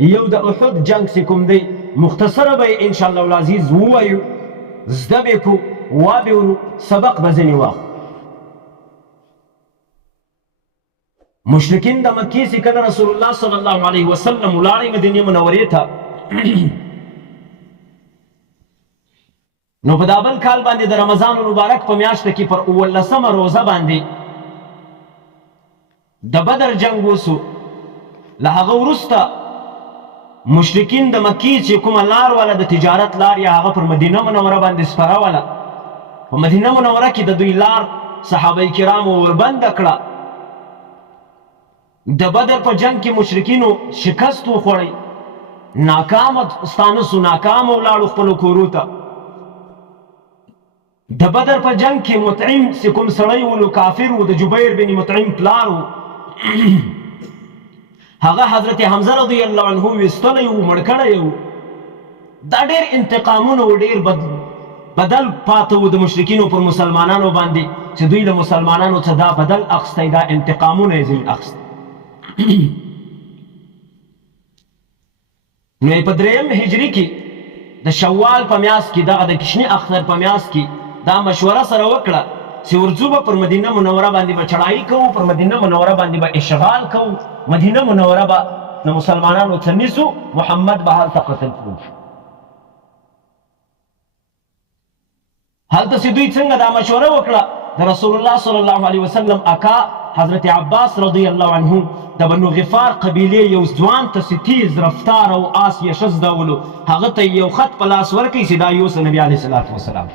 یو د احد جنگ چې کوم دی مختصره به یې انشاءالله العزیز ووایو، زده به یې کړو، وابه سبق به ځینې واخلو. مشرکین د مکې چې کله رسول الله صلی الله علیه وسلم ولاړی مدینې منورې ته، نو په دا بل کال باندې د رمضان المبارک په میاشته کې پر 18مه روزه باندې د بدر جنگ وسو. له هغه وروسته مشرکین د مکې چې کومه لار واله د تجارت لار یا هغه پر مدینه منوره باندې سپره واله، په مدینه منوره کې د دوی لار صحابه کرامو وربنده کړه. د بدر په جنگ کې مشرکینو شکست وخوړی، ناکامه ستانه سو، ناکامه ولاړو خپلو کورو ته. د بدر په جنگ کې مطعم چې کوم سړی ولو کافر و، د جبیر بن مطعم پلار و، هغه حضرت حمزه رضی الله عنه ویستلی و، مړ کړی و. دا ډېر انتقامونه و، ډېر بدل پاته و د مشرکینو پر مسلمانانو باندې، چې دوی له مسلمانانو څه دا بدل اخیستی، دا انتقامونه یې ځینې اخیستی. نو یې په 3 هجري کې د شوال په میاشت کې دغه د کشني اختر په میاشت کې دا مشوره سره وکړه چې ورځو به پر مدینه منوره باندې به چړایي کوو، پر مدینه منوره باندې به اشغال کوو، مدینه منوره به د مسلمانانو څه نیسو، محمد به هلته قتل کړو. هلته چې دوی څنګه دا مشوره وکړه، د رسول الله صلی الله علیه وسلم اکا حضرت عباس رضی الله عنه د بنو غفار قبیلې یو ځوان ته چې تیز رفتار او آس یې ښه زده ولو، هغه ته یو خط په لاس ورکړي چې دا یوسه نبي علیه صلات وسلام.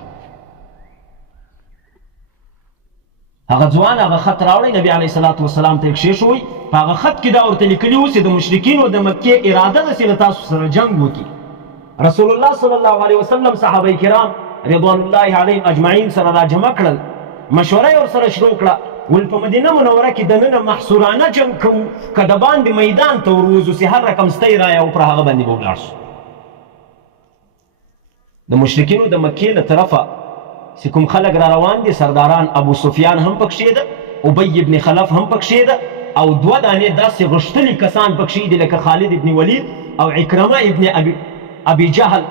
هغه ځوان هغه خط راوړی، نبي علیه صلات وسلام ته یې کښېښوی. په هغه خط کې دا ورته لیکلي وو چې د مشرکینو د مکې اراده ده چې له تاسو سره جنګ وکړي. رسول الله صلی الله علیه وسلم صحابه کرام رضوان الله علیهم اجمعین سره را جمع کړل، مشوره یې ورسره شروع کړه. ول په مدینه منوره کې دننه محصورانه جنګ کوو، که د باندې میدان ته وروځو چې هر رقم ستی رایه او پر هغه باندې به ولاړ شو. د مشرکینو د مکې له طرفه چې کوم خلک را روان دي، سرداران ابو سفیان هم پکښې ده، ابی ابن خلف هم پکښې ده، او 2 دانې داسې غښتلي کسان پکښې دي لکه خالد ابن ولید او عکرمه ابن ابي جهل.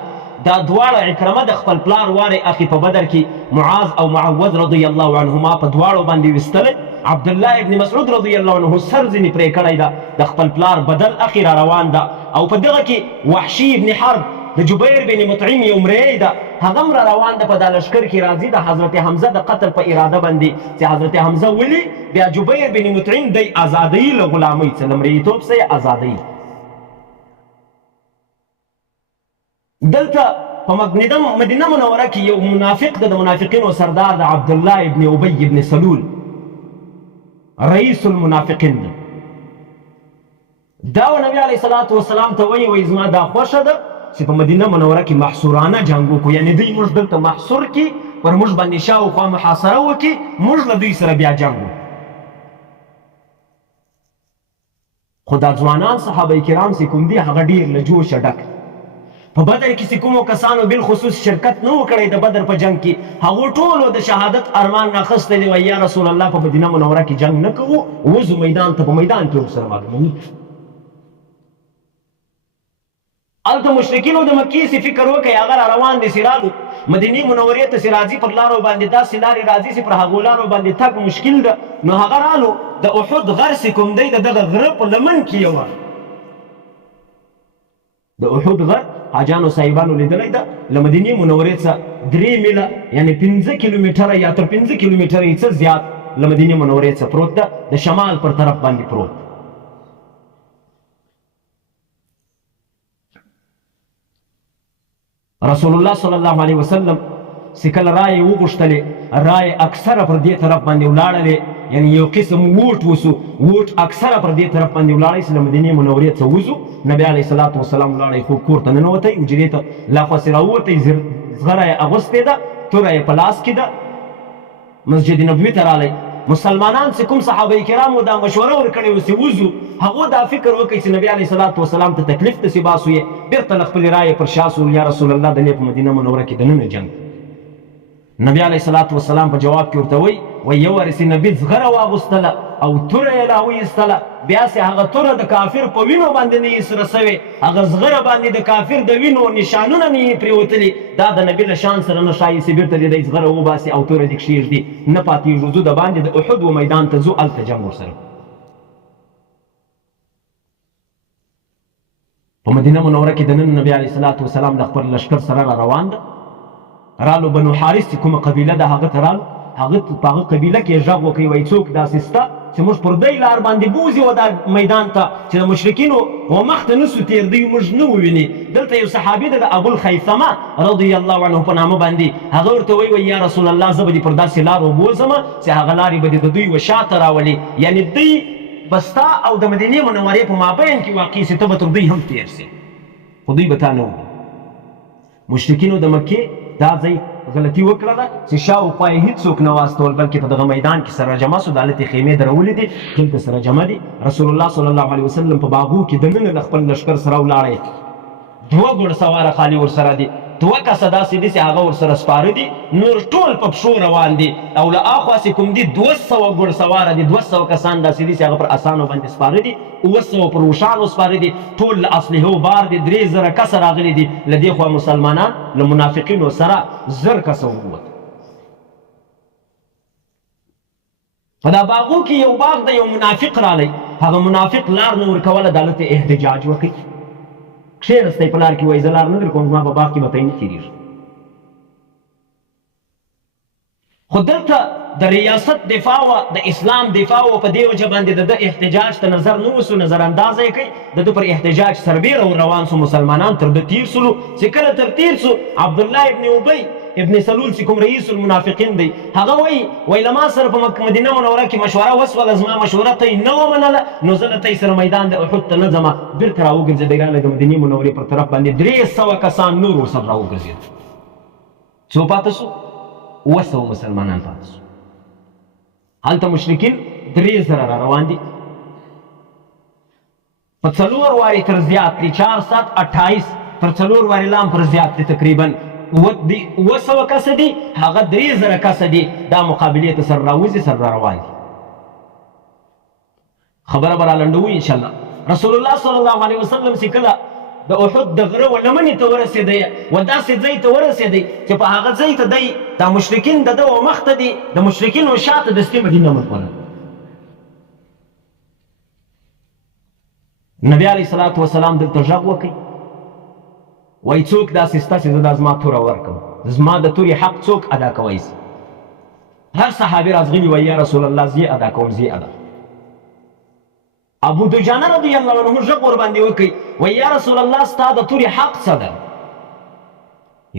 دا دواړه عکرمه د خپل پلار وارې اخي په بدر کې معاذ او معوذ رضی الله عنهما په دواړو باندې ویستلی. عبدالله ابن مسعود رضی الله عنه سر ځینې پرې کړی ده، د خپل پلار بدل اخي را روان ده. او په دغه کې وحشي ابن حرب د جبیر بن مطعم یو مریی ده، هغه هم را روان ده، په دا لشکر کې راځي د حضرت حمزه د قتل په اراده باندې، چې حضرت حمزه ولي بیا جبیر بن مطعم دی ازادوي له غلامۍ څه، له مرییتوب څه یې ازادوي. دلته په مدینه منوره کې یو منافق ده، د منافقینو سردار د عبدالله ابن ابی ابن سلول، رئیس المنافقین ده. دا و نبی علیه صلات وسلام ته وایي زما دا خوښه ده چې په مدینه منوره کې محصورانه جنګ وکړو، یعنې دوی موږ دلته محصور کړي، پر موږ باندې شاوخوا محاصره وکړي، موږ له دوی سره بیا جنګ وکړو. خو دا ځوانان صحابه کرام چې کوم دي هغه ډېر له جوشه ډک. په بدر کې چې کومو کسانو بالخصوص شرکت نه و کړی د بدر په جنگ کې، هغو ټولو د شهادت ارمان راخستی دی، وایي یا رسول الله په مدینه منوره کې جنګ نه کوو، وځو میدان ته، په میدان کې ورسره معلوموي. هلته مشرکینو د مکې چې فکر وکړئ هغه را روان دي سیلانو مدینې منورې ته چې راځي، پر لارو باندې داسې لارې راځي چې پر هغو لارو باندې تګ مشکل ده. نو هغه رالو د احد غر چې کوم دی د دغه غره په لمن کې یوه د احد غر حاجانو صاحبانو لیدلی ده، له مدینې منورې څخه 3 میله یعنې 5 کیلومیټره یا تر 5 کیلومیټره یې څه زیات له مدینې منورې څخه پروت ده، د شمال پر طرف باندې پروت. رسول الله صلی الله علیه وسلم چې کله رایې وغوښتلې، رایې اکثره پر دې طرف باندې ولاړلې، یعنې یو قسم ووټ وسو، ووټ اکثره پر دې طرف باندې ولاړی چې له مدینې منورې څخه وځو. نبی علیه صلات وسلام ولاړی، خو کور ته ننوتی، حجرې ته لاخوا چې راووتی، زغره یې اغوستې ده، توره یې په لاس کې ده، مسجد نبوي ته رالی. مسلمانان چې کوم صحابه کرامو دا مشوره ورکړې وه چې وځو، هغو دا فکر وکړئ چې نبي علیه صلات وسلام ته تکلیف ته چې باسو یې بېرته له خپلې رایې پر شا سو، یا رسول الله دلې په مدینه منوره کې دننه جنګ. نبي علیه صلات وسلام په جواب کې ورته وایي یو وارې چې نبي زغره واغوستله او توره یې راوایستله بیا سې هغه توره د کافر په وینو باندې نه یې سره سوې هغه زغره باندې د کافر د وینو نشانونه نه یې پرېوتلي دا د نبي له شان سره نه ښایي چې بېرته دې دی زغره وباسي او توره دې کښېږدي نه پاتېږو ځو د باندې د احد و میدان ته ځو هلته جنګ ورسره په مدینه منوره کې د نن نبي علیه صلات وسلام د خپل لښکر سره را روان ده رالو بنو حارث چې کومه قبیله ده هغه ته رالو هغه په هغه قبیله کې غږ وکړي وایي څوک داسې شته چې موږ پر دی لار باندې بوځي و دا میدان ته چې د مشرکینو و مخته نسو تېردی موږ نه وویني دلته یو صحابي ده د ابوالخیثمه رضی الله عنه په نامه باندې هغه ورته وایي یا رسول الله زه به دې پر داسې لار وبوځمه چې هغه لارې به دې د دوی و شاته راولي یعنې دوی به ستا او د مدینې منورې په مابین کې واقع سي ته به تر دوی هم تېر سي خو دوی به تا نه وویني مشرکینو د مکې دا ځای غلطي وکړه ده چې شاوخوا یې هېڅوک نه واستول بلکې په دغه میدان کې سره جمع سو د هلته خیمې درولې دي دلته سره جمع دي رسول الله صلی الله علیه وسلم په باغو کې دننه د خپل لښکر سره ولاړی 2 ګوړسواره خالي ورسره دي 2 کسه داسې دي چې هغه ورسره سپاره دي نور ټول په پښو روان دي او له اخوا چې کوم دي 200 ګوړسواره دي 200 کسان داسې دي چې هغه پر اسانو باندې سپاره دي 200 پر وشانو سپاره دي ټول له اصلحو بار دي 3000 کسه راغلي دي له دې خوا مسلمانان له منافقینو سره 1000 کسه ووت په دا باغو کې یو باغ د یو منافق رالی هغه منافق لار نه ورکوله د هلته احتجاج وکړي کښېنستی په لار کې وایي زه لار نه در کوم زما په باغ کې به تی نه تېرېږي خو دلته د ریاست دفاع وه د اسلام دفاع وه په دې وجه باندې د ده احتجاج ته نظر نه وسو نظر اندازه یې کوي د ده پر احتجاج سربیره ور روان سو مسلمانان تر ده تیر سولو چې کله تر تیر سو عبدالله ابن ابی ابن سلول چې کوم رئیس المنافقین دی هغه وایي له ما سره په مدینه منوره کې مشوره وسوله زما مشوره ته یې نه ومنله نو زه له تی سره میدان د احد ته نه ځمه بېرته راوګرځېدی راله د مدینې منورې پر طرف باندې 300 کسان نور ورسره راوګرځېدل څو پاته سو 200 مسلمانان پاته سو هلته مشرکین 3000 را روان دي په 4 وارې تر زیات دي 4 7 28 تر 4 وارې لا هم پر زیات دي تقریبا 200 کسه دي هغه 3000 کسه دي دا مقابلې ته سر راوځي سر را روان دي خبره به رالنډوو انشاءالله رسول الله صلی الله علیه وسلم چې کله د احد د غره و لمنې ته ورسېدی و داسې ځای ته ورسېدی چې په هغه ځای ته دی دا مشرکین د ده و مخته دي د مشرکینو شاته دستې مدینه منوره نبي علیه صلات وسلام دلته غږ وکړي وایي څوک داسې شته چې زه دا زما توره ورکړم زما د تورې حق څوک ادا کوی سي هر صحابي راځغلي وایي یا رسول الله زه ادا کوم زه ادا ابو دجانه رضی الله عنه غږ ورباندې وکړي وایي یا رسول الله ستا د تورې حق څه ده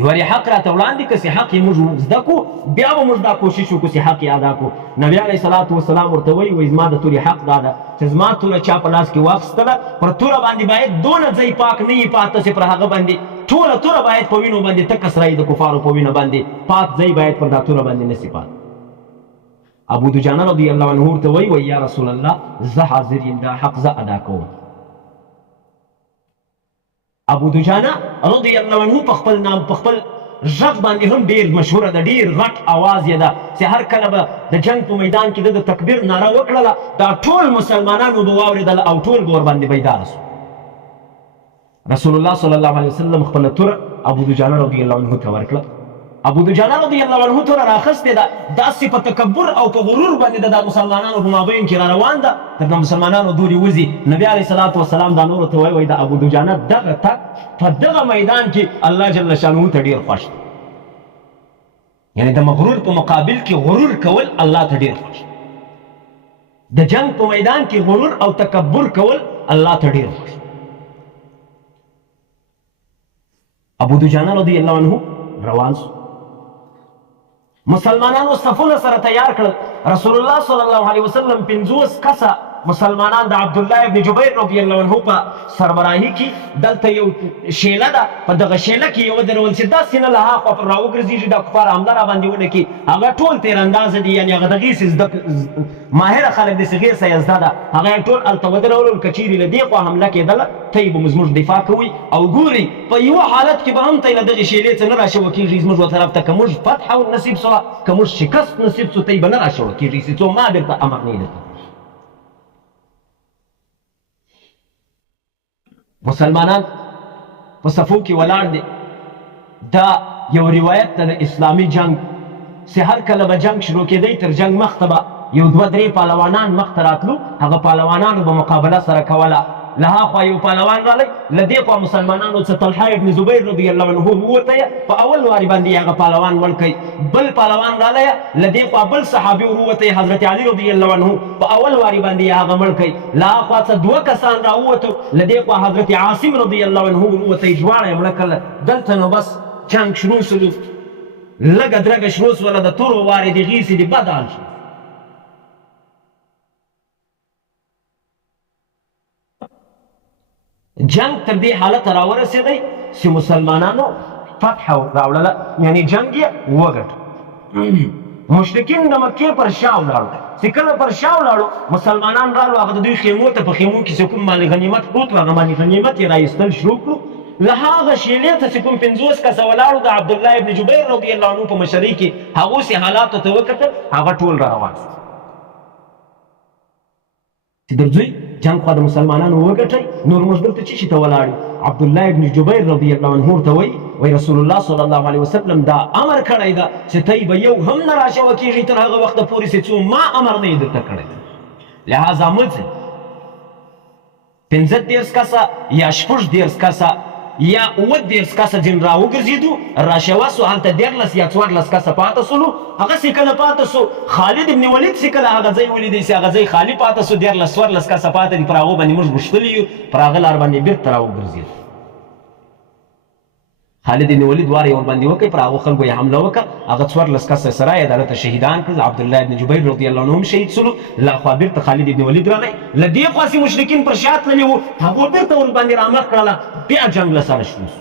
یوارې حق راته وړاندې که چې حق یې موږ زده کړو بیا به موږ دا کوشش وکړو چې حق یې ادا کړو نبي علیه صلات وسلام ورته وایي زما د تورې حق دا ده چې زما توره چا په لاس کې واخیستله پر توره باندې باید دونه ځای پاک نه وي پاته چې پر هغه باندې ټوله توره باید په وینو باندې تکه سرایي د کفارو په وینه باندې پاک ځای باید پر دا توره باندې نه سي پات ابو دجانه رضی الله عنه ورته وایي یا رسول الله زه حاضر یم دا حق زه ادا کوم ابو دجانه رضی الله عنه په خپل نام په خپل غږ باندې هم ډېر مشهوره ده ډېر غټ اواز یې ده چې هر کله به د جنګ په میدان کې د تکبیر ناره وکړله دا ټول مسلمانانو به واورېدله او ټول به ورباندې بیداره سو رسول الله صلی الله علیه وسلم خپله توره ابو دجانه رضی الله عنه ته ورکړه ابو دجانه رضی الله عنه توره راخستې ده داسې په تکبر او په غرور باندې د مسلمانانو په مابین کې را روان ده د مسلمانانو دورې وځي نبي علیه صلات وسلام دا نورو ته وایي د ابو دجانه دغه تک په دغه میدان کې الله جل شانه ته ډېر خوښ دی یعنې د مغرور په مقابل کې غرور کول الله ته ډېر خوښ دی د جنگ په میدان کې غرور او تکبر کول الله ته ډېر خوښ دی ابو دجانه رضی الله عنه روان سو مسلمانانو صفونه سره تیار کړل رسول الله صلی الله علیه وسلم 50 کسه مسلمانان د عبدالله ابن جبیر رضی الله عنه په سربراهي کې دلته یو شیله ده په دغه شیله کې یو درول چې داسې نه له هاخوا پر راوګرځېږي دا کفار حمله راباندې ونه کړي هغه ټول تیراندازه دي یعنې هغه د غیسې ماهره خلک دي چې غیسه یې زده ده هغه یې ټول هلته ودرولل که چیرې له دې خوا حمله کېدله ته یې به زموږ دفاع کوئ او ګورئ په یوه حالت کې به هم ته یې له دغې شیلې څه نه راشوه کېږي زموږ و طرف ته که موږ فتحه نصیب سوه که موږ شکست نصیب سو ته یې به نه راشوه کېږي چې څو ما درته امر نه یې درته مسلمانان په صفو کې ولاړ دي. دا یو روایت ده د اسلامي جنگ چې هر کله به جنگ شروع کېدی تر جنگ مخته به یو دوه درې پهلوانان مخته راتلو، هغه پهلوانانو به مقابله سره کوله. له هاخوا یو پهلوان رالی، له دې خوا مسلمانانو څه طلحه ابن زبیر رضی الله عنه ووتی، په اول وارې باندې هغه پهلوان مړ کوي. بل پهلوان رالی، له دې خوا بل صحابي وروتی حضرت علي رضی الله عنه، په اول وارې باندې هغه مړ کوي. له هاخوا څه دوه کسان راووتو، له دې خوا حضرت عاصم رضی الله عنه وروتی، دواړه یې مړه کړل. دلته نو بس جنګ شروع سلو، لږه درګه شروع سوله، د تورو وارې د غیسې د بد حال شو. جنگ تر دې حالت راورسېدی چې مسلمانانو فتح راوړله، یعنی جنگ یې وګټ. مشرکین د مکې پر شا ولاړو، چې کله پر شا ولاړو مسلمانان رالو، هغه د دوی خیمو ته، په خیمو کې چې کوم باندې غنیمت پروت و، هغه باندې غنیمت یې رایستل شروع کړو. له هغه شیلې ته چې کوم 50 کسه ولاړو د عبدالله ابن جبیر رضی الله عنه په مشرۍ کې، هغو سې حالاتو ته وکتل، هغه ټول را روان شو چې درځئ جنگ خوا د مسلمانانو وګټئ. نور موږ دلته څه شي ته ولاړ یو؟ عبدالله ابن جبیر رضی الله عنه ورته وایي رسول الله صلی الله علیه وسلم دا امر کړی ده چې تی به یو هم نه راشوه کېږي تر هغه وخته پورې چې څو ما امر نه یې درته کړی ده. لهذا مه ځئ. 15 کسه یا 14 کسه یا 18 کسه ځین را وګرځېدو، راشوه سو، هلته 13 یا 14 کسه پاته سولو. هغسې کله پاته سو، خالد ابن ولید چې کله هغه ځای ولیدی چې هغه ځای خالي پاته سو، 14 کسه پاته دي، پر هغو باندې موږ غوښتلي یو، پر هغه لار باندې بېرته را وګرځېدو. خالد ابن ولید وار یې ورباندې وکړئ، پر هغو خلکو یې حمله وکړه، هغه 14 کسه سره یې دلته شهیدان کړل. عبدالله ابن جبیر رضی الله عنه هم شهید سولو. له خوا بېرته خالد ابن ولید راغی، له دې خوا چې مشرکین پر شا تللي وو، هغو بېرته ورباندې رامخ کړله، بیا جنګ له سره شروع سو.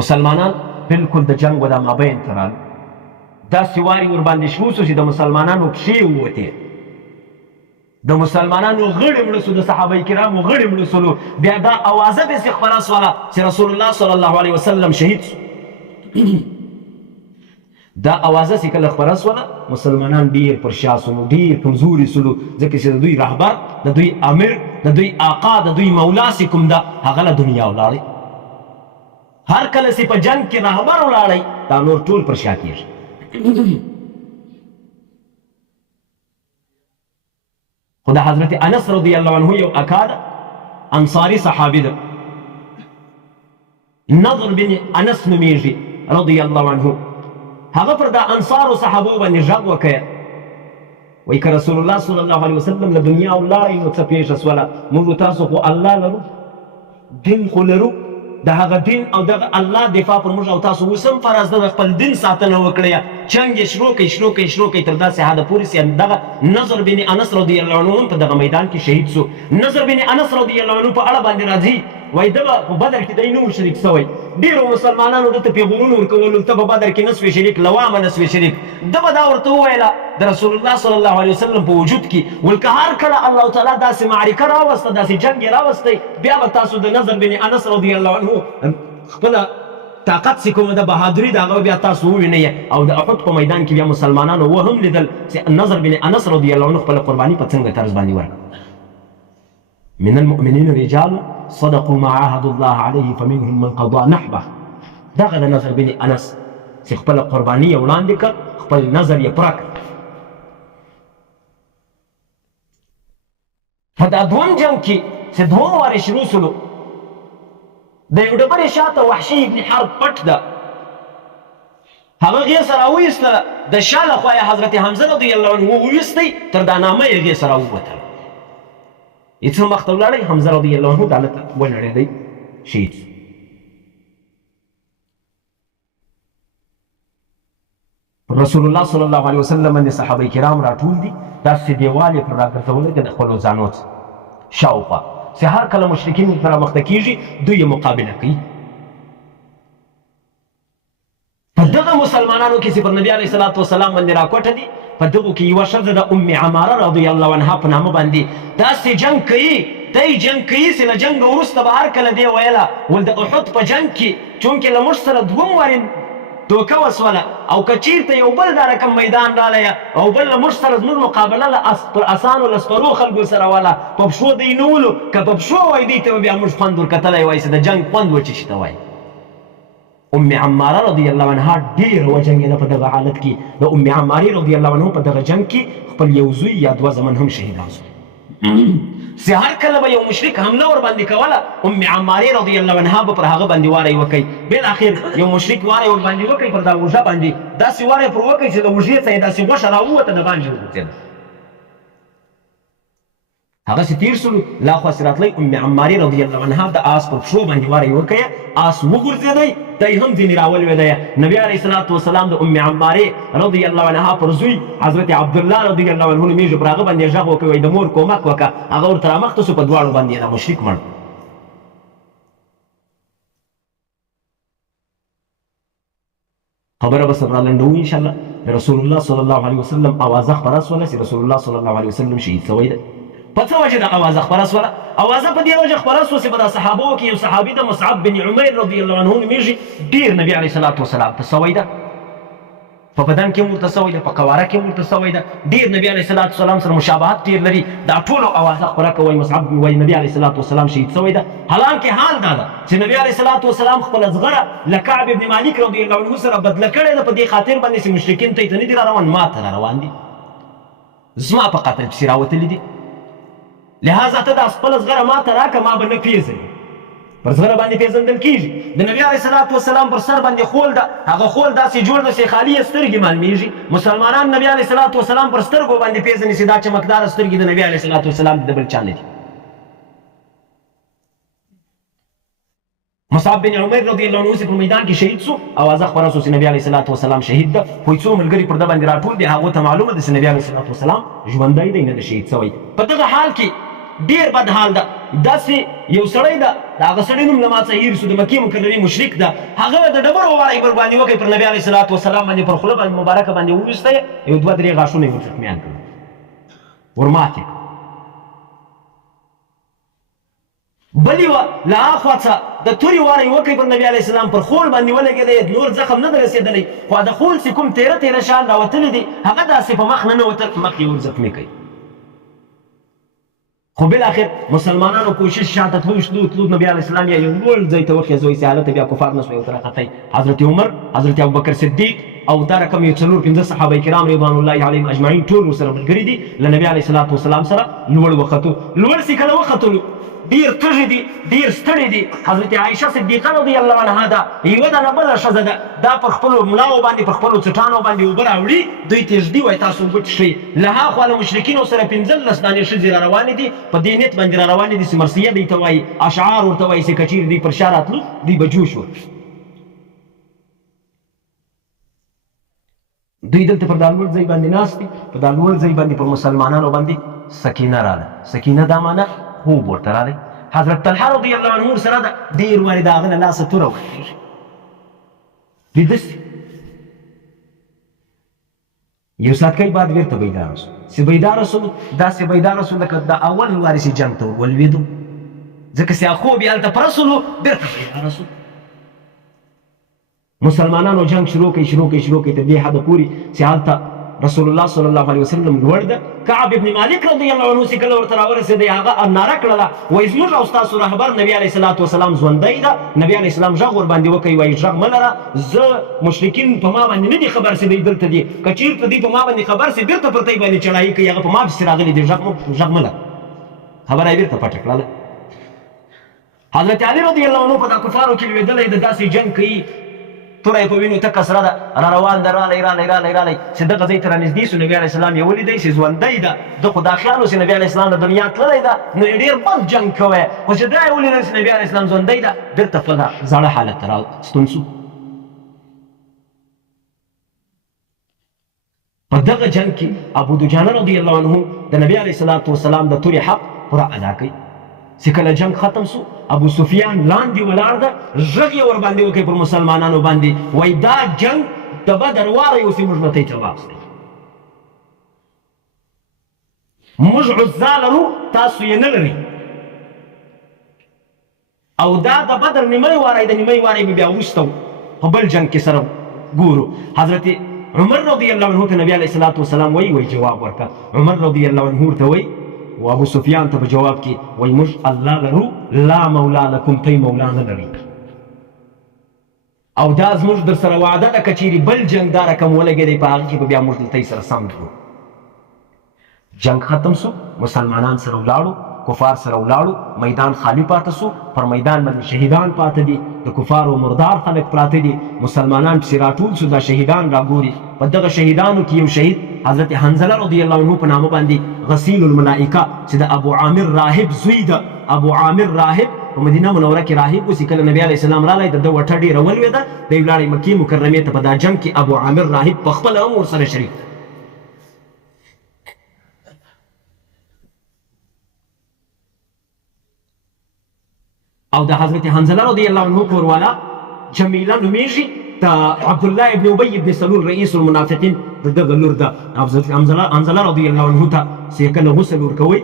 مسلمانان بالکل د جنګ و د مابین ته رالو، داسې وارې ورباندې شروع سو چې د مسلمانانو پښې ووتې، د مسلمانانو غړي مړه سو، د صحابه کرامو غړي مړه سولو. بیا دا اوازه داسې خپره سوله چې رسول الله صلی الله علیه وسلم شهید سو. دا اوازه چې کله خپره سوله، مسلمانان ډېر پر شا سولو، ډېر کمزوري سولو، ځکه چې د دوی رهبر، د دوی امیر، د دوی آقا، د دوی مولا چې کوم ده، هغه له دنیا ولاړی. هر کله چې په جنګ کې رهبر ولاړی، دا نور ټول پر شا کېږي. خو د حضرت انس رضی الله عنه یو اکا ده، انصاري صحابي ده، نضر بن انس نومیږي رضی الله عنه. هغه پر د انصارو صحابو باندې غږ وکړ، وایي که رسول الله صلی الله علیه وسلم له دنیا ولاړی نو څه پېښه سوله؟ موږ تاسو خو الله لرو، دین خو لرو، د هغه دین او دغه الله دفاع پر موږ او تاسو اوس هم فرض ده، د خپل دین ساتنه وکړئ. جنګ یې شروع کړئ تر داسې حده پورې چې دغه نضر بن انس رضی الله عنه هم په دغه میدان کې شهید سو. نضر بن انس رضی الله عنه په اړه باندې راځي، وایي ده به په بدر کې دی نه و شریک سوی، ډېرو مسلمانانو ده ته پیغورونه ورکولو، ته په بدر کې نه سوې شریک، لوامه نه سوې شریک. ده به دا ورته وویله د رسول الله صلی الله علیه وسلم په وجود کې، ول که هر کله الله تعالی داسې معرکه راوسته، داسې جنګ یې راوستی، بیا به تاسو د نضر بن انس رضی الله عنه خپله طاقت چې کومه ده، بهادري د هغه بیا تاسو ووینئ. او د احد په میدان کې بیا مسلمانانو وهم لیدل چې نضر بن انس رضی الله عنه خپله قرباني په څنګه طرز باندې ورکړه. من المؤمنین رجال صدقوا ما عاهدوا الله علیه فمنهم من قضى نحبه. دغه د نضر بن انس چې خپله قرباني یې وړاندې کړ، خپل نظر یې پوره کړ. په دا دوم جنګ کې چې دوم وارې شروع سولو، د یو ډبرې شاته وحشي ابن حرب پټ ده، هغه غیږ سره راویستله، د شا له خوا یې حضرت حمزه رضی الله عنه وویستی، تر دا نامه یې غیږ سره راووتله. یې څه مخته ولاړی، حمزه رضی الله عنه دا هلته ونړېدی، شهید سو. رسول الله صلی الله علیه وسلم باندې صحابه کرام راټول دي، داسې دیوال یې پر راګرځولی دی د خپلو ځانو شاوخوا، چې هر کله مشرکین ورته رامخته کېږي، دوی یې مقابله کوي. په دغه مسلمانانو کې چې پر نبي علیه صلات وسلام باندې راکوټه دي، په دغو کې یوه ښځه د ام عماره رضی الله عنها په نامه باندې داسې جنګ کوي، دی جنګ کوي چې له جنګ وروسته به هر کله دی ویله، ول د احد په جنګ کې چونکې له موږ سره دوم وارې توکه وسوله او که چېرته یو بل دا رقم میدان رالی او بل نه موږ سره زموږ مقابله پر اسانو له سپرو خلکو سره وله په پښو دی نه ولو که په پښو وای دی ته به بیا موږ خوند ورکتلی وای چې د جنګ خوند و چې شي ته وایي ام عماره رضی الله عنها ډېره وجنګېده په دغه حالت کې د ام عمارې رضی الله عنه په دغه جنګ کې خپل یو زوی یا دوه زمن هم شهیدان شو چې هر کله به یو مشرک حمله ورباندې کوله ام عمارې رضی الله عنها به پر هغه باندې واری وکوي بالاخر یو مشرک واری ورباندې وکوي پر دا اوږه باندې داسې واری پر وکوي چې د اوږې څخه یې داسې غوښه راووته د باندې وغورځېده هغسې تېر سولو لا خواسې راتلی ام عمارې رضی الله عنها د آس پر پښو باندې واری وکوي آس وغورځېدی دی هم ځینې راولوېدی نبي علیه صلات وسلام د ام عمارې رضی الله عنها پر زوی حضرت عبدالله رضی الله عنه نومېږي پر هغه باندې غږ وکوي د مور کومک وکړه هغه ورته رامخته سو په دواړو باندې دا مشرک مړ خبره به سره لنډوو انشاءالله د رسول الله صلی الله علیه وسلم اوازه خپره سوله چې رسول الله صلی الله علیه وسلم شهید سوی دی په څه وجه دا اوازه خپره سوله اوازه په دې وجه خپره سوه چې په دا صحابو کې یو صحابي د مصعب بن عمیر رضی الله عنه نومېږي ډېر نبي علیه صلات وسلام ته سوی ده په بدن کې هم ورته سوی ده په قواره کې هم ورته سوی ده ډېر نبي علیه صلات وسلام سره مشابهت ډېر لري دا ټولو اوازه خپره کوي مصعب وایي نبي علیه صلات وسلام شهید سوی ده حالانکې حال دا ده چې نبي علیه صلات وسلام خپله زغره له کعب ابن مالک رضی الله عنه سره بدله کړې ده په دې خاطر باندې چې مشرکین ته یې ته نه دي را روان ما ته را روان دي زما په قتل پسې راوتلي دي لہذا ته دا خپله زغره ما ته راکړه ما به نه پېژنې پر زغره باندې پېژندل کېږي د نبي علیه صلات وسلام پر سر باندې خول ده هغه خول داسې جوړ ده چې خالي یې سترګې معلومېږي مسلمانان نبي علیه صلات وسلام پر سترګو باندې پېژني چې دا چمکداره سترګې د نبي علیه صلات وسلام د بل چا نه دي مصعب بن عمیر رضی الله عنه په میدان کې شهید سو اوازه خپره سو چې نبي علیه صلات وسلام شهید ده خو څو ملګري پر ده باندې راټول دي هغو ته معلومه ده چې نبي علیه صلات وسلام ژوندی دی نه ده شهید سوی په دغه حال کې ډېر بد حال ده داسې یو سړی ده د هغه سړي نوم له ما څخه هېر سو د مکې مکرمې مشرک ده هغه د ډبرو واری ورباندې وکړي پر نبي علیه صلات وسلام باندې پر خوله باندې مبارکه باندې وویستی یو دوه درې غاښونه یې ور زخمیان کړل ورماتې بل یوه له هاخوا څخه د تورې واری وکړي پر نبي علیه السلام پر خول باندې ولګېدی نور زخم نه ده رسېدلی خو د خول چې کوم تیره تیره شان راوتلي دي هغه داسې په مخ نه نوتل مخ یې ور زخمي کوي خو بالاخر مسلمانانو کوشش شاته تلو نبي علیه السلام یا یو لوړ ځای ته وخېځوئ چې هلته بیا کفار نه سوی ورته راختئ حضرت عمر حضرت ابوبکر صدیق او دا رقم یو څلور پنځه صحابه کرام رضوان الله علیهم اجمعین ټول ورسره ملګري دي له نبي علیه صلات وسلام سره لوړ وختو لوړ چې کله وختلو ډېر تږي دي ډېر ستړي دي حضرت عایشه صدیقه رضی الله عنها ده یوه دانه بله ښځه ده دا پر خپلو ملاو باندې پر خپلو څټانو باندې اوبه راوړي دوی ته ږدي وایي تاسو اوبه څښئ له هاخوا له مشرکینو سره 15 دانې ښځې را روانې دي په دې نیت باندې را روانې دي چې مرثیه دوی ته وایي اشعار ورته وایي چې که چیرې دوی پر شا راتلو دوی به جوش وو دوی دلته پر دا لوړ ځای باندې ناست دي په دا لوړ ځای باندې پر مسلمانانو باندې سکینه راله سکینه دا معنی خوب ورته رالی حضرت طلحه رضی الله عنه سره ده ډېر وارې د هغه نه لاسه توره ورکېږي دوی داسې یو ساعتکی بعد بېرته بیداره سو چې بیداره سو داسې بیداره سو لکه د اول وارې چې جنګ ته ولوېدو ځکه چې خوب یې هلته پوره سولو بېرته بیداره سو مسلمانانو جنګ شروع کوي تر دې حده پورې چې هلته رسول الله صلی الله علیه وسلم لوړ ده کعب ابن مالک رضی الله عنه چې کله ورته راورسېدی هغه ناره کړله وایي زموږ او ستاسو رهبر نبي علیه صلات وسلام ژوندی ده نبي علیه السلام غږ ورباندې وکوي وایي غږ مه لره زه مشرکین په ما باندې نه دي خبر چې دوی دلته دي که چېرته دوی په ما باندې خبر سي بېرته پر دوی باندې چړایي کوي هغه په ما پسې راغلي دي غږ مه لره خبره یې بېرته پټه کړله حضرت علي رضی الله عنه په دا کفارو کې لوېدلی د داسې جنګ کوي توره یې په وینو تکه سره ده را روان ده رالی چې دغه ځای ته رانږدې سو نبي علیه السلام یې ولیدی چې ژوندی ده ده خو دا خیال و چې نبي علیه السلام د دنیا تللی ده نو یې ډېر بد جنګ کوی خو چې دا یې ولیدل چې نبي علیه السلام ژوندی ده بېرته خپل زاړه حالت ته راستون سو په دغه جنګ کې ابو دجانه رضی الله عنه د نبي علیه السلام د تورې حق پوره ادا کوي چې کله جنگ ختم سو ابو سفیان لاندې ولاړ ده غږ یې ورباندې وکړي پر مسلمانانو باندې وایي دا جنگ د بدر واره یو چې موږ به ته یې جواب سئ موږ عزا لرو تاسو یې نه لرئ او دا د بدر نیمی واری د نیمی واری به بیا وروسته په بل جنګ کې سره ګورو. حضرت عمر رضی الله عنه ته نبی علیه الصلاة والسلام وایي جواب ورکړه. عمر رضی الله عنه ورته وایي و ابو سفیان ته په جواب کې وایي موږ الله لرو، لا مولا لکم، تی مولا نه لري. او دا زموږ در سره وعده ده که چیرې بل جنګ دا رقم ولګېدی په هغه کې به بیا موږ دلته سره سم کړو. جنګ ختم سو، مسلمانان سره ولاړو، کفار سره ولاړو، میدان خالی پاته سو. پر میدان باندې شهیدان پاته دي، د کفارو مردار خلک پراته دي، مسلمانان پسې راټول سو، دا شهیدان راګوري. په دغه شهیدانو کې یو شهید حضرت حنظله رضی الله عنه په نامه باندې غسیل الملائکه چې د ابو عامر راهب زوی ده. ابو عامر راهب په مدینه منوره کې راهب اوسي. کله نبی علیه السلام راغی د ده وټه ډېره ولوېده، دی ولاړی مکې مکرمې ته. په دا جنګ کې ابو عامر راهب پخپله هم ورسره شریک. او د حضرت حنظله رضی الله عنه کوروالا جمیله نومیږي، د عبدالله ابن ابی ابن سلول رئیس المنافقین د دغه لور ده. حنظله رضی الله عنه ته چې کله غسل ورکوئ،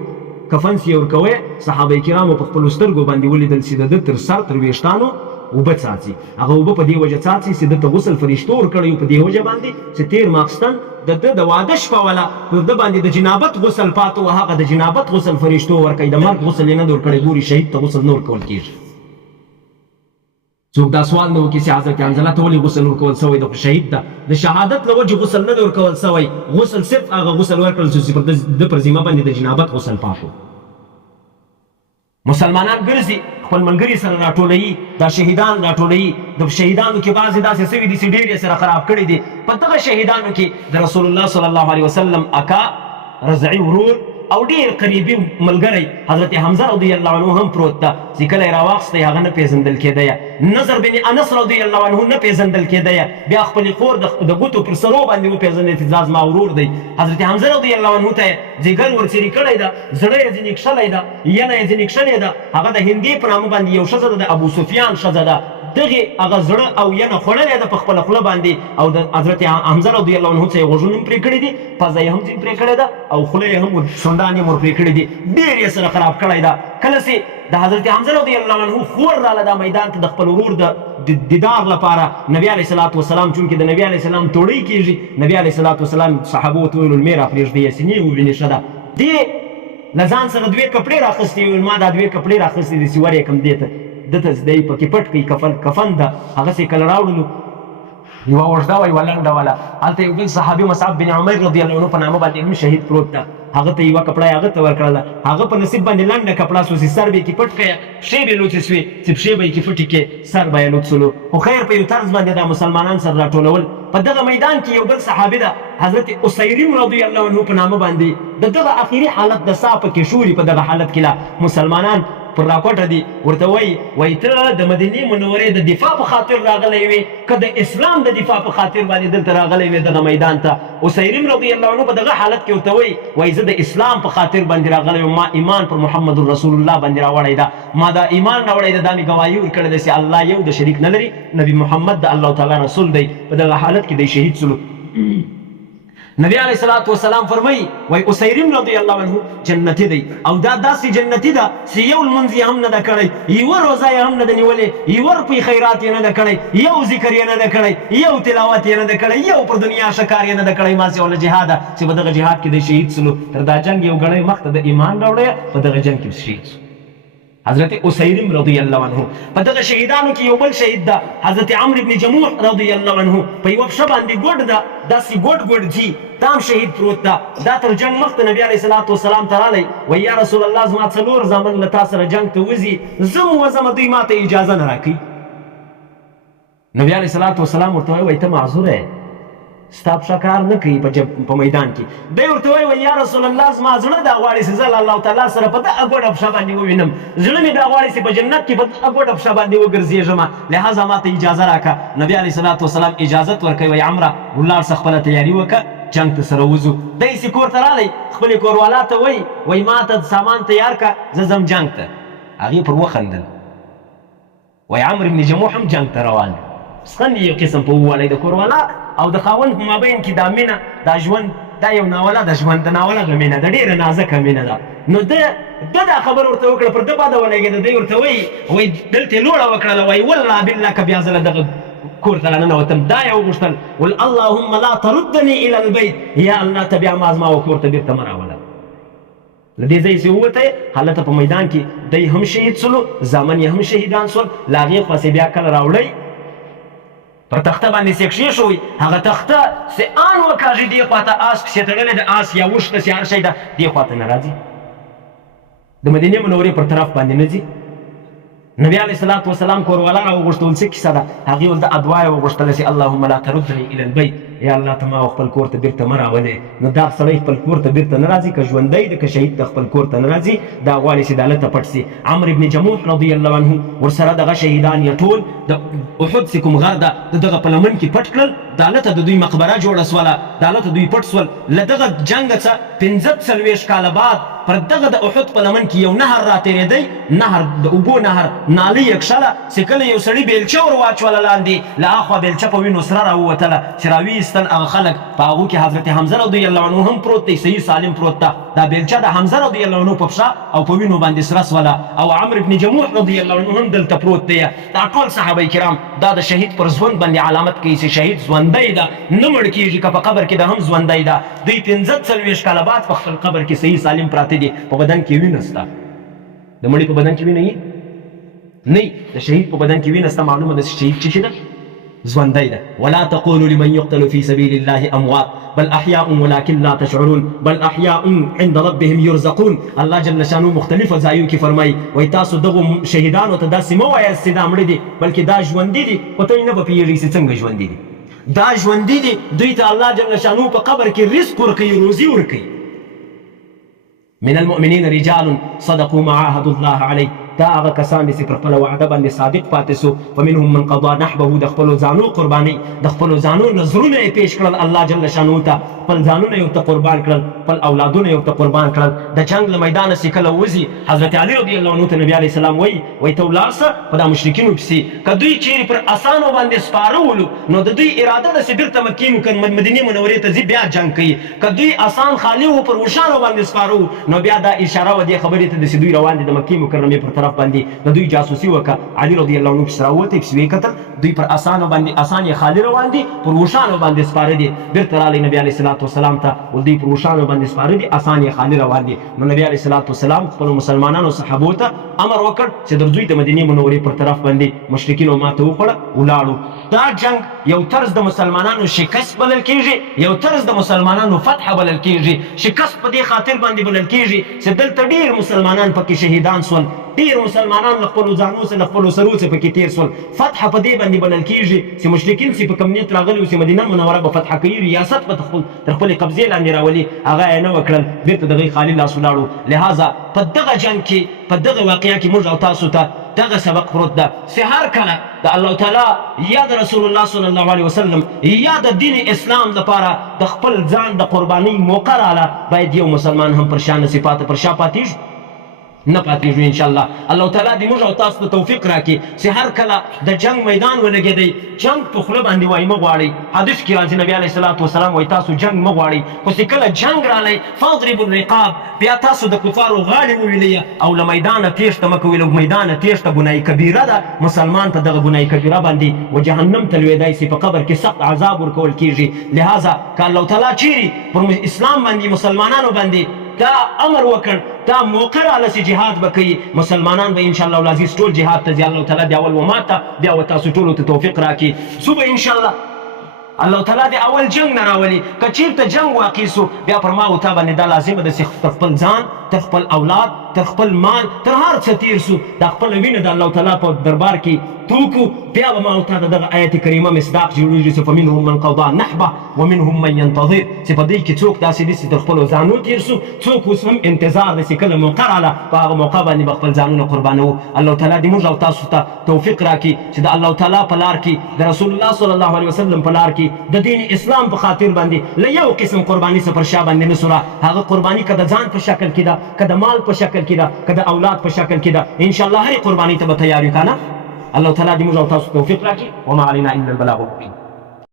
کفن چې ورکوئ، صحابه کرامو په خپلو سترګو باندې ولیدل چې د ده تر سر تر ویښتانو اوبه څاڅي. هغه اوبه په دې وجه څاڅي چې ده ته غسل فرشتو ورکړی په دې وجه باندې چې تېر ماخستن د ده د واده شپه وله پر ده باندې د جنابت غسل پاته و، هغه د جنابت غسل فرشتو ورکوي، د مرګ غسل یې نه دی ورکړی. ګوري شهید ته غسل نه ورکول کېږي. څوک دا سوال نه وکړي چې حضرت حنظله ته ولې غسل ورکول سوی د شهید ته د شهادت له وجې غسل نه دی ورکول سوی. غسل صرف هغه غسل ورکړل چې د پر ذمه باندې د جنابت غسل پاته. مسلمانان ګرځي خپل ملګري سره راټولوي، دا شهیدان راټولوي. د شهیدانو کې بعضې داسې سوي دي چې ډېر یې سره خراب کړي دي. په دغه شهیدانو کې د رسول الله صلی الله علیه وسلم اکا، رضعي ورور او ډېر قریبي ملګری حضرت حمزه رضی الله عنه هم پروت ده چې کله یې راواخیستی هغه نه پېژندل کېدی. نضر بن انس رضی الله عنه نه پېژندل کېدی. بیا خپلې خور د ګوتو پر سرو باندې وپېژندی چې دا زما ورور دی. حضرت حمزه رضی الله عنه ته یې ځیګر ورڅېرې کړی ده، زړه یې ځینې کښلی ده، ینه یې ځینې کښلې ده. هغه د هندي په نامه باندې یو ښځه ده، د ابو سفیان ښځه ده. دغې هغه زړه او ینه خوړلې ده په خپله خوله باندې. او د حضرت حمزه رضی الله عنه څه یې غوږونه هم پرې کړي دي، پزه یې هم ځینې پرې کړې ده، او خوله یې هم شونډان یې هم ورپرې کړي دي. ډېر یې سره خراب کړی ده. کله چې د حضرت حمزه رضی الله عنه خور راله دا میدان ته د خپل ورور د دیدار لپاره، نبی علیه الصلاة والسلام چونکې د نبی علیه السلام توړۍ کېږي، نبی علیه الصلاة والسلام صحابو ته ویل المې راپرېږدئ یې سینې ووینې ښه ده. دې له ځان سره دوې کپړې راخیستې ویل ما دا دوې کپړې راخیستې دي چې ور یې کړم دې ته، ده ته دی پکې پټ کړي کفن ده. هغسې کله راوړلو یوه اوږده وه یوه لنډه وله. هلته یو بل صحابي مصعب بن عمیر رضی الله عنه په نامه باندې هم شهید پروت ده. هغه ته یوه کپړه هغه ته ورکړله. هغه په نصیب باندې لنډه کپړه سو چې سر به یې کې پټ کړی، پښې به یې لوڅې سوې چې پښې به یې کې پټې کړې، سر به یې لوڅ سولو. خو خیر په یو طرز باندې دا مسلمانان سره راټولول. په دغه میدان کې یو بل صحابي ده حضرت اسیرم رضی الله عنه په نامه باندې، د دغه اخري حالت د ساه پکې شوري. په دغه حالت کې لا مسلمانان پر راکوټه دي، ورته وایي ته د مدینې منورې د دفاع په خاطر راغلی وې که د اسلام د دفاع په خاطر باندې دلته راغلی وې دغه میدان ته؟ اسیرم رضی الله عنه په دغه حالت کې ورته وایي زه د اسلام په خاطر باندې راغلی وم، ما ایمان پر محمد رسول الله باندې راوړی ده، ما دا ایمان راوړی ده، دا مې ګواهي ورکړې ده چې الله یو د شریک نه لري، نبي محمد د الله تعالی رسول دی. په دغه حالت کې دی شهید سلو. نبی علیه الصلاة والسلام فرمایي وایي اسیرم رضی الله عنه جنتي دی، او دا داسې جنتي ده چې یو لمونځ یې هم نه ده کړی، یوه روزه یې هم نه ده نیولې، یوه روپۍ خیرات یې نه ده کړی، یو ذکر یې نه ده کړی، یو تلاوت یې نه ده کړی، یو پر دنیا ښه کار یې نه ده کړی، ما سوله جهاده چې په دغه جهاد کې دی شهید سلو. تر دا جنګ یو ګړی مخته د ایمان راوړی، په دغه جنګ کې شهید سو حضرت اسیرم رضی الله عنه. په دغه شهیدانو کې یو بل شهید ده حضرت عمرو بن جموح رضی الله عنه. په یوه پښه باندې ګوډ ده، داسې ګوډ ځي، دا هم شهید پروت ده. دا تر جنګ مخته نبي علیه صلات وسلام ته رالی، وایي یا رسول الله زما 4 زامن له تا سره جنګ ته وځي، زه م وځمه، دوی ما ته اجازه نه راکوي. نبي علیه صلات وسلام ورته وایي ته معذوره یې، ستا پښه کار نه کوي په میدان کې. دی ورته وایي یا رسول الله زما زړه دا غواړي چې زه له الله تعالی سره په دغه ګوډه پښه باندې ووینم، زړه مې دا غواړي چې په جنت کې په دغه ګوډه پښه باندې وګرځېږم، لهذا ما ته اجازه راکړه. نبي علیه صلات وسلام اجازت ورکوي، وایي عمره ولاړ شه خپله تیاري وکړه، جنګ ته سره وځو. دی چې کور ته رالی خپلې کوروالا ته وایي ما ته سامان تیار کړه، زه ځم جنګ ته. هغې پر وخندل، وایي عمرو بن جموح هم جنګ ته روان دی. سخن یو قسم په ووالی د کوروالا او د خاوند په مابین کې دا مینه، دا ژوند، دا یو ناوله د ژوند، د ناوله مینه ده، ډېره نازکه مینه ده. نو ده دا خبره ورته وکړه، پر ده باده ولګېده. دی ورته وایي دلته یې لوړه وکړله، وایي والله بالله که بیا زه له دغه کور ته راننوتم دا یې وغوښتل ول اللهم لا تردني الى البيت یا الله ته بیا ما زما کور ته بیرته مه راوله له دې ځای چې ووتی هلته په میدان کې دی هم شهید سلو زامن یې هم شهیدان سول له هغې خوا بیا کله راوړی پر تخته باندې سې کښېښوئ هغه تخته سې آن وکاږي دې خوا ته آس پسې تړلی د آس یا اوښ ته چې هر شی ده دې خوا ته نه راځي د مدینې منورې پر طرف باندې نه ځي نبي علیه الصلاة وسلام کوروالا راوغوښتل څه کیسه ده هغې ول د دعا یې وغوښتله چې اللهم لا تردني الى البيت یا الله ته ما خپل کور ته بیرته مه راولې نو دا سړی خپل کور ته بیرته نه راځي که ژوندی ده که شهید ته خپل کور ته نه راځي دا غواړي چې د هلته پټ سي عمرو بن جموح رضی الله عنه ورسره دغه شهیدان یې ټول د احد چې کوم غر ده د دغه په لمن کې پټ کړل د هلته د دوی مقبره جوړه سوله د هلته دوی پټ سول له دغه جنګه څه 45 کاله بعد پر دغه د احد په لمن کې یو نهر راتېرېدی نهر د اوبو نهر نالۍ یې کښله چې کله یو سړي بیلچه ور واچوله لاندې له هاخوا بیلچه په وینو سره راووتله چې راویستل هغه خلک په هغو کې حضرت حمزه رضی الله عنه هم پروت دی صحیح سالم پروت ده دا بیلچه د حمزه رضی الله عنه په پښه او په وینو باندې سره سوله او عمرو بن جموح رضی الله عنه هم دلته پروت دی دا ټول صحابه کرام دا د شهید پر ژوند باندې علامت کوي چې شهید ژوندی ده نه مړ کېږي که په قبر کې ده هم ژوندی ده دوی 45 کاله بعد په خپل قبر کې صحیح سالم پراته دي په بدن کې وینه شته د مړي په بدن کې وینه یي نه د شهید په بدن کې وینه شته معلومه ده چې شهید څه شي ده ژوندی ده ولا تقولوا لمن يقتل في سبيل الله اموات بل احياء ولكن لا تشعرون بل احياء عند ربهم يرزقون الله جل شانه مختلف ځایو کې فرمایي وایي تاسو دغو شهیدانو ته داسې مه وایاست چې دا مړه دي بلکې دا ژوندي دي خو ته یې نه به پوهېږئ چې څنګه ژوندي دي دا ژوندي دي دوی ته الله جل شانه په قبر کې رزق ورکوي روزي ورکوي من المؤمنين رجال صدقوا ما عاهدوا الله عليه دا هغه کسان دي چې پر خپله وعده باندې صادق پاتې سو فمنهم من قضا نحبه د خپلو ځانو قربانۍ د خپلو ځانو نظرونه یې پیش کړل الله جل شانو ته خپل ځانونه یې ورته قربان کړل خپل اولادونه یې ورته قربان کړل د جنګ له میدانه چې کله وځي حضرت علي رضی الله عنه ته نبي علیه السلام وایي ته ولاړ شه په دا مشرکینو پسې که دوی چیرې پر اسانو باندې سپاره ولو نو د دوی اراده ده چې بیرته مدینې منورې ته ځي بیا جنګ کوي که دوی اسان خالي وو پر وشانو باندې سپاره وو نو بیا دا اشاره وه دې خبرې ته چې دوی روان دي د مکې مکرمې پر طرف باندې د دوی جاسوسي وکړه علي رضی الله عنه پسې راووتی پسې ویې کتل دوی پر اسانو باندې اسان یې خالي روان دي پر وشانو باندې سپاره دي بیرته راغلی نبي علیه الصلاة وسلام ته دوی پر وشانو باندې سپاره دي اسان یې خالي روان دي نو نبي علیه الصلاة وسلام خپلو مسلمانانو صحابو ته امر وکړ چې در دوی د مدینې منورې پر طرف باندې مشرکینو ماته وخوړه ولاړو دا جنګ یو طرز د مسلمانانو شکست بلل کېږي یو طرز د مسلمانانو فتح بلل کېږي شکست په دې خاطر باندې بلل کېږي چې دلته ډېر مسلمانان پکې شهیدان سول ډېر مسلمانان له خپلو ځانو څخه له خپلو سرو څخه پکې تېر سول فتح په دې باندې بلل کېږي چې مشرکین چې په کوم نیت راغلي وو چې مدینه منوره به فتح کوي ریاست به تر خپلې قبضې لاندې راولي هغه یې نه وکړل بېرته د هغوی خالي لاس ولاړو لهذا په دغه جنګ کې په دغه واقعه کې موږ او تاسو ته دغه سبق پروت ده چې هر کله د الله تعالی یا د رسول الله صلی الله علیه وسلم یا د دین اسلام لپاره د خپل ځان د قربانۍ موقع راله باید یو مسلمان هم پر شان صفات پر شا پاتېږي نه پاتېږو انشاءالله الله تعالی دې موږ او تاسو ته توفیق راکړي چې هر کله د جنګ میدان ولګېدی جنګ په خوله باندې وایي مه غواړئ حدیث کې راځي نبي علیه الصلاة وسلام وایي تاسو جنګ مه غواړئ خو چې کله جنګ رالی فاضربوا الرقاب بیا تاسو د کفارو غاړې وویلئ او له میدانه تېښته مه کوئ له میدانه تېښته ګناه کبیره ده مسلمان ته دغه ګناه کبیره باندې و جهنم ته لوېدی سي په قبر کې سخت عذاب ورکول کېږي لهذا که الله تعالی چیرې پر اسلام باندې مسلمانانو باندې دا امر وکړ دا موقع راله چې جهاد به کوي مسلمانان به انشاءالله العزیز ټول جهاد ته ځي الله تعالی د اول و ما ته بیا و تاسو ټولو ته توفیق راکړي ځو به انشاءالله الله تعالی د اول جنګ نه راولي که چېرته جنګ واقع سو بیا پر ما و تا باندې دا لازمه ده چې تر خپل ځان تر خپل اولاد تر خپل مال تر هر څه تېر سو دا خپله وینه د الله تعالی په دربار کې توکو بیا به ما او تا د دغه آیت کریمه مصداق جوړېږي چې فمنهم من قضا نحبه ومنهم من ينتظر چې په دې کې څوک داسې دي چې تر خپلو ځانو تېر سو څوک اوس هم انتظار دی چې کله موقع راله په هغه موقع باندې به خپل ځانونه قربانوو الله تعالی دې موږ او تاسو ته توفیق راکړي چې د الله تعالی په لار کې د رسول الله صلی الله علیه وسلم په لار کې د دین اسلام په خاطر باندې له یو قسم قرباني څه پر شا باندې نه سوله هغه قرباني که د ځان په شکل کې ده که د مال په شکل کې ده که د اولاد په شکل کې ده انشاءالله هرې قربانۍ ته به تیار یو که نه الله تعالی دې موږ او تاسو توفیق راکړي وما علینا الا البلاغ المبین